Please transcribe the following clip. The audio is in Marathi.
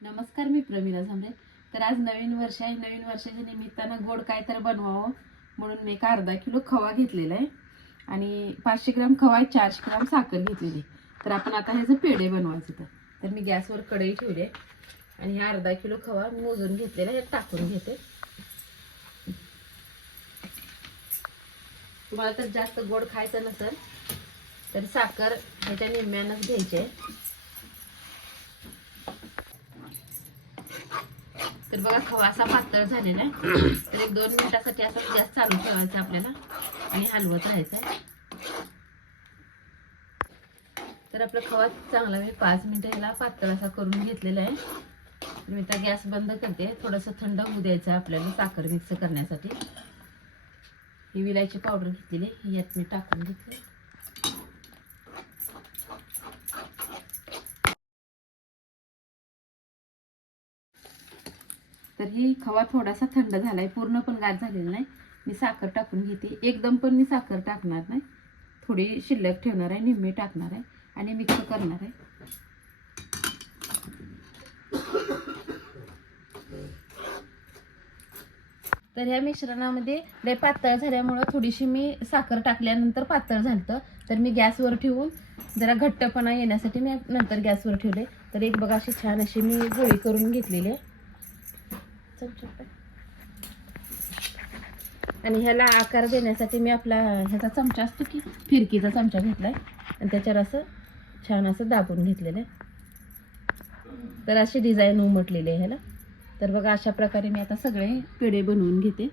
नमस्कार मी प्रमिला झांबरे तर आज नवीन वर्ष आहे. नवीन वर्षाच्या निमित्तानं गोड काय तर बनवावं म्हणून मी एक अर्धा किलो खवा घेतलेला आहे. आणि पाचशे ग्राम खवा आहे चारशे ग्राम साखर घेतलेली तर आपण आता ह्याचं पेढे बनवायचं तर तर मी गॅसवर कढई ठेवली आहे. आणि हा अर्धा किलो खवा मी मोजून घेतलेला आहे. टाकून घेते. तुम्हाला तर जास्त गोड खायचं नसेल तर साखर ह्याच्या निम्म्यानंच घ्यायची आहे. तर बघा खवा असा पातळ झालेला आहे. तर एक दोन मिनिटासाठी असा गॅस चालू ठेवायचा आपल्याला आणि हलवत राहायचं आहे. तर आपला खवा चांगला मी पाच मिनिटं ह्याला पातळ असा करून घेतलेला आहे. तर मी आता गॅस बंद करते. थोडंसं थंड होऊ द्यायचं आपल्याला साखर मिक्स करण्यासाठी. ही विलायची पावडर घेतलेली आहे, ही यात मी टाकून घेतली. तर ही खवा थोडासा थंड झाला आहे पूर्ण पण गाठ झालेला नाही. मी साखर टाकून घेते. एकदम पण मी साखर टाकणार नाही. थोडी शिल्लक ठेवणार आहे निम्मी टाकणार आहे आणि मिक्स करणार आहे. तर ह्या मिश्रणामध्ये लय पातळ झाल्यामुळं थोडीशी मी साखर टाकल्यानंतर पातळ झालं तर मी गॅसवर ठेवून जरा घट्टपणा येण्यासाठी मी नंतर गॅसवर ठेवले. तर एक बघा अशी छान अशी मी गोळी करून घेतलेली आहे. आणि ह्याला आकार देण्यासाठी मी आपला ह्याचा चमचा असतो की फिरकीचा चमचा घेतलाय. आणि त्याच्यावर असं छान असं दाबून घेतलेलं आहे. तर अशी डिझाईन उमटलेली आहे ह्याला. तर बघा अशा प्रकारे मी आता सगळे पेढे बनवून घेते.